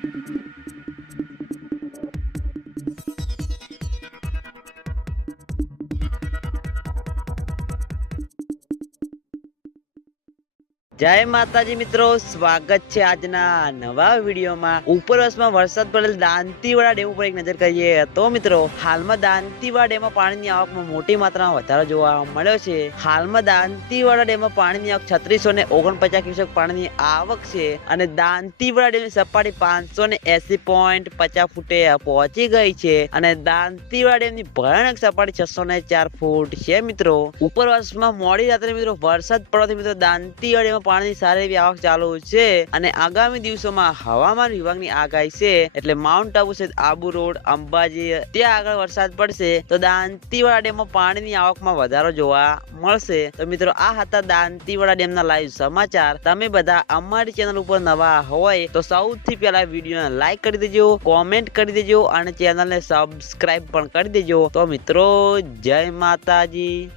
Thank you. જય માતાજી મિત્રો, સ્વાગત છે આજના નવા વિડીયોમાં. ઉપરવાસમાં વરસાદ પડેલ દાંતીવાડા ડેમ ઉપર એક નજર કરીએ તો મિત્રો, હાલમાં દાંતીવાડા ડેમમાં પાણીની આવકમાં મોટી માત્રામાં વધારો જોવા મળ્યો છે. હાલમાં દાંતીવાડા ડેમમાં પાણીની આવક છત્રીસો ને ઓગણપચાસ ક્યુસેક પાણીની આવક છે અને દાંતીવાડા ડેમની સપાટી પાંચસો ને એસી પોઈન્ટ પચાસ ફૂટે પહોંચી ગઈ છે અને દાંતીવાડા ડેમની ભયાનક સપાટી છસો ને ચાર ફૂટ છે મિત્રો. ઉપરવાસમાં મોડી રાત્રે મિત્રો વરસાદ પડવાથી મિત્રો દાંતીવાડા પાણીની સારી એવી આવક ચાલુ છે અને આગામી દિવસોમાં હવામાન વિભાગની આગાહી છે એટલે માઉન્ટ આબુ સહિત આબુ રોડ અંબાજી, ત્યાં આગળ વરસાદ પડશે તો દાંતીવાડા ડેમમાં પાણીની આવકમાં વધારો જોવા મળશે. તો મિત્રો, આ હતા દાંતીવાડા ડેમના લાઈવ સમાચાર. તમે બધા અમારી ચેનલ ઉપર નવા હોય તો સૌથી પહેલા વિડીયોને લાઈક કરી દેજો કોમેન્ટ કરી દેજો અને ચેનલને સબસ્ક્રાઈબ પણ કરી દેજો. તો મિત્રો, જય માતાજી.